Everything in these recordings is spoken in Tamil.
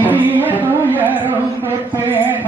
இனிய துயரும் பெற்றேன்.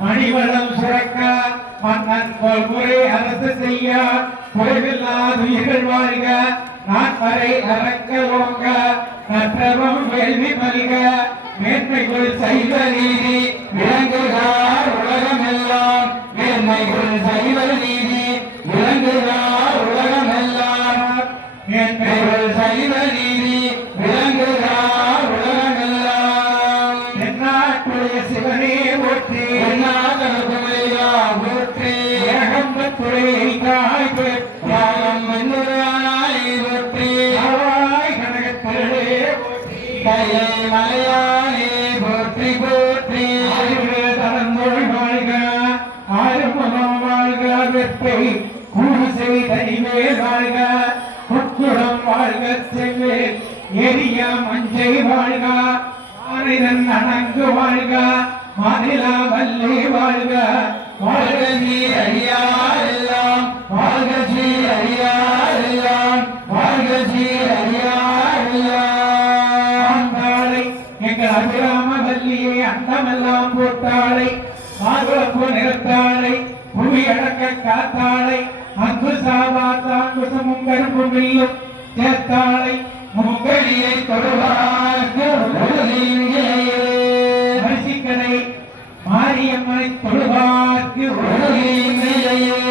மணிவளம் சுரக்க மன்னன் போல் முறை அரசு செய்ய குறைவில்லாத உயிர்கள் வாழ்க. நான் வரை அறக்க ஓங்க நற்றவம் வேள்வி மல்க. மேன்மைக்குள் செய்த நீதி விளங்குகிறார் உலகமெல்லாம். மேன்மைகள் சைவ நீதி விளங்குகிறார் உலகமெல்லாம். மேன்மைகள் சைவ வாழ்க செவ்வேல் எரிய மஞ்சை வாழ்க மாநிலன் அணங்கு வாழ்க மாநிலா வல்லி வாழ்க. வாழ்க நீ அறியாரெல்லாம் வாழ்க ஸ்ரீ அறியாரெல்லாம் வாழ்க ஸ்ரீ அறியாரெல்லாம் எல்லாம் எங்கள் அபிராம வல்லியை அண்டமெல்லாம் போட்டாளை மாதுளப்பு நிறுத்தாளை புவி அடக்க காத்தாளை அங்கு சாவா சாபாத்தாங்குசமும் கரும்பும் வில்லும் சேர்த்தாளை மும்படியை தொழுவார்க்கு மாரியம்மனை தொழுவார்க்கு உடலின்